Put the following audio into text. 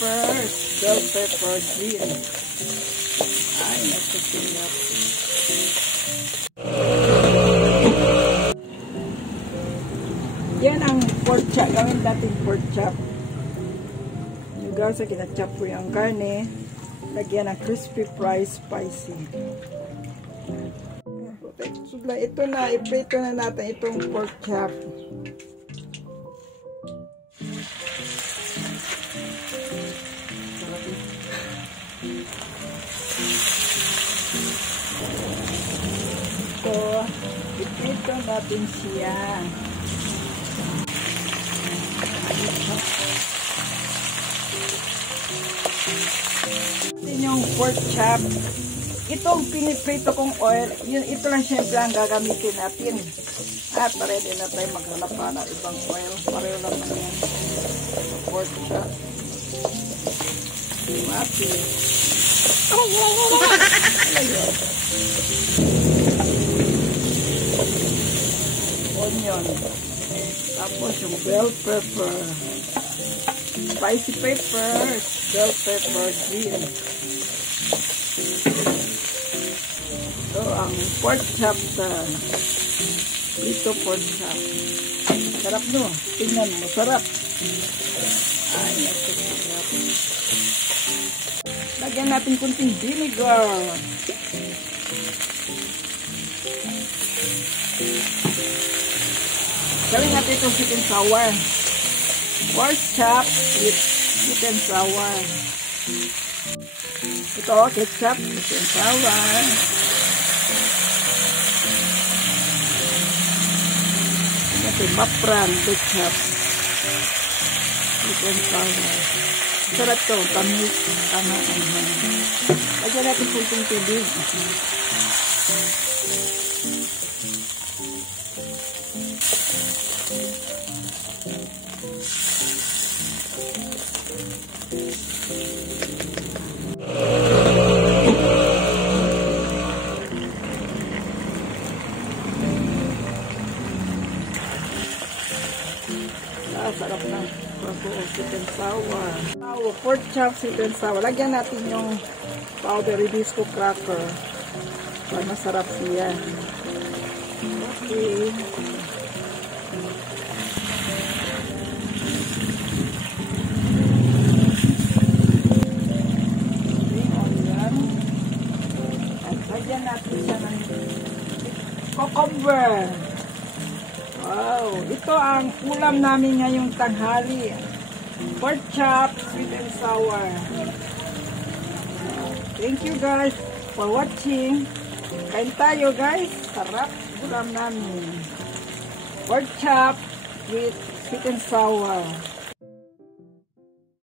First, bell pepper green. Ay, nagsasilap. Yan ang pork chop. Gawin natin pork chop. Lugar sa kinachop ko yung karne. Lagyan ng crispy fried spicy. So, ito na, iprito na natin itong pork chop. So, iprito natin siya. Yung pork chop, itong piniprito kong oil, ito lang syempre ang gagamitin natin. At ready na tayo maghanap pa ng ibang oil. Pareho lang na yan. Pork chop. Mati. Onion. Tapos yung bell pepper. Spicy pepper. Bell pepper green. Ito ang pork chop sa prito pork chop. Sarap no? Tingnan mo, sarap. Ay, sarap. Lagyan natin kunting vinegar. Gawin natin itong sweet and sour. Pork chop with sweet and sour. Ito, ketchup, sweet and sour. Ito, mapran, ketchup, sweet and sour. Sarap ito, tamis, tama. Lagyan natin kunting tubig. Sarap ng sweet and sour. Pork chop, sweet and sour. Lagyan natin yung powder hibisco cracker para masarap siya. Okay. Onion. At lagyan natin siya ng cucumber. Wow, ito ang ulam namin ngayong tanghali. Pork chop, sweet and sour. Thank you guys for watching. Kain tayo guys. Sarap ulam namin. Pork chop with sweet and sour.